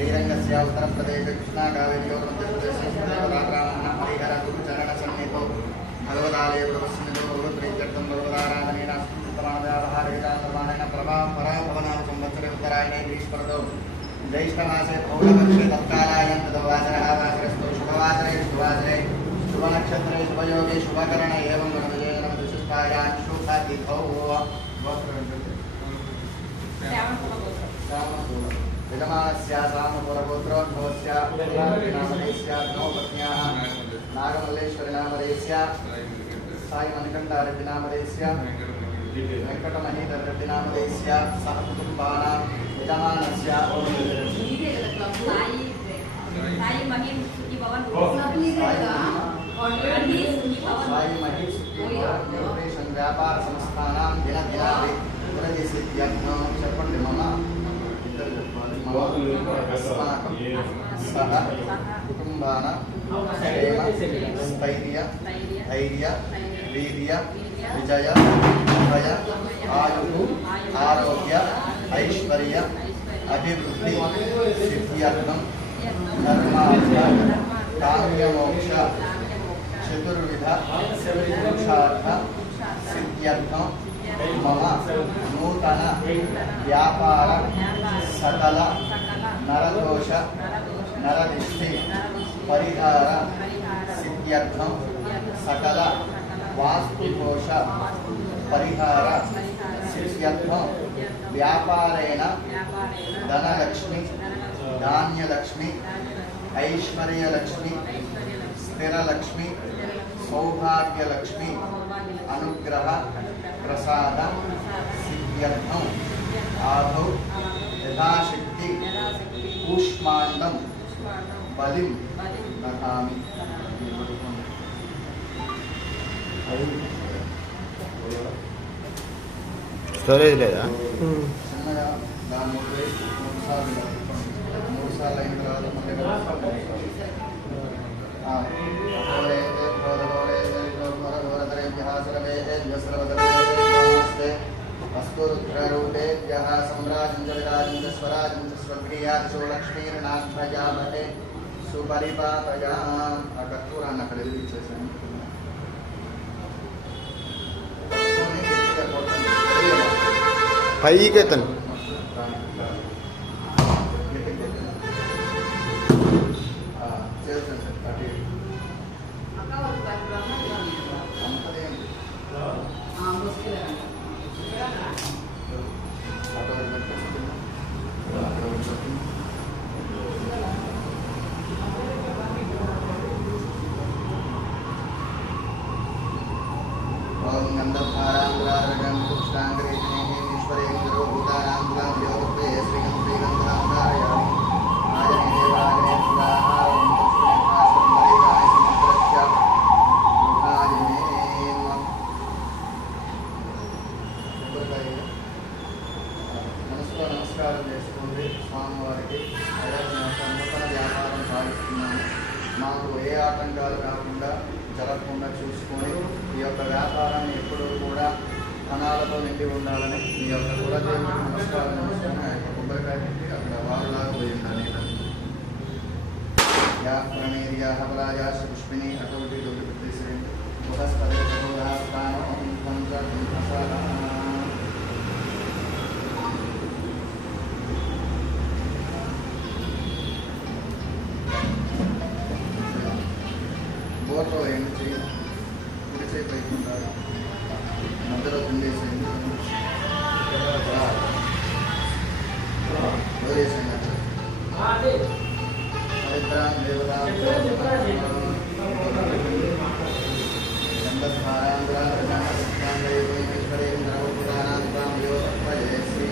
श्रीरंगस्य उत्तर प्रदेश कृष्णा कावेरी हरिहर गुरुचरण सन्निधो भगवदालय प्रवसन्निधो भगवत्प्रीत्यर्थं भगवदाराधनेन समानव्यावहारिकान्तमानेन पराभवनाम संवत्सरे उत्तरायणे ग्रीष्मर्दौ ज्येष्ठमासे पौर्णपक्षे तत्कालायं तदवासरः वासरस्तु शुभवासरे शुभवासरे शुभनक्षत्रे शुभयोगे शुभकरण एवं गणविजयेन विशिष्टायां शुभतिथौ विद्यमानस्य सामपुरगोत्रोद्भवस्य नामधेयस्य नवपत्न्याः नागमल्लेश्वरीनामधेयस्य साई मणिकण्ठारेड्डिनामधेयस्य वेङ्कटमहीधररेड्डिनामधेयस्य सहकुटुम्बानां विद्यमानस्य साई मही सुखी भवन व्यापार संस्थानां दिनदिनादि पुरजिसिद्ध्यर्थं చెప్పండి మమ अस्माकं सह कुटुम्बानां क्षेम स्थैर्य धैर्य वीर्य विजय भय आयुः आरोग्य ऐश्वर्य अभिवृद्धि सिद्ध्यर्थं धर्मार्थ काम्यमोक्ष चतुर्विध पुरुषार्थ सिद्ध्यर्थं मम नूतन व्यापार सकल नरदोष नरदिष्टि परिहार सिद्ध्यर्थं सकल वास्तुदोष परिहार सिद्ध्यर्थं व्यापारेण धनलक्ष्मी धान्यलक्ष्मी ऐश्वर्यलक्ष्मी स्थिरलक्ष्मी सौभाग्यलक्ष्मी अनुग्रह प्रसाद सिद्ध्यर्थं आदौ यथाशक्ति कूष्माण्डं बलिं ददामि। స్టోరేజ్ లేదా? చిన్నగా దాని మూడు సార్లు అయిన తర్వాత स्तुरुद्ररूपेभ्यः सम्राजं च विराजं च स्वराजं च स्वर्गीयादिशो लक्ष्मीर्नाथ प्रजापते सुपरिपातयाम् ఆ కర్పూరాన్ని అక్కడ వెలిగించేసాను. పైకెత్తను गंधर्वारांद्रारगं पुष्टांगरेजनेः ईश्वरेन्द्रो भूतानां योगप्रे श्रीगं श्रीगन्धारायामि आयने देवालये सुराः ओं तत्सुरेखासुन्दरिकाय समुद्रस्य मुखायने మనసులో నమస్కారం చేసుకోండి. స్వామివారికి నూతన వ్యాపారం సాగిస్తున్నాను. మాకు ఏ ఆటంకాలు కాకుండా జరగకుండా చూసుకొని ఈ యొక్క వ్యాపారాన్ని ఎప్పుడూ కూడా ధనాలతో నిండి ఉండాలని మీ యొక్క కులదేవుడికి నమస్కారం చేసుకొని ఆ యొక్క కొబ్బరికాయ పెట్టి అక్కడ వారులాగా పోయి ఉండాలి. యా ప్రమేర్యా హబలాయా పుష్పిని అటువంటి దొడ్డు పెట్టేసేయండి. బోర్లో ఎండు చేయి కుడి చేయి పైకి ఉంటారు మధ్యలో పిండేసేయండి. వదిలేసేయండి. పవిత్రాం దేవతాం చంద్రస్మారాంధ్రాంధ్రేశ్వరేంద్రవృతానాం యోగ శ్రీ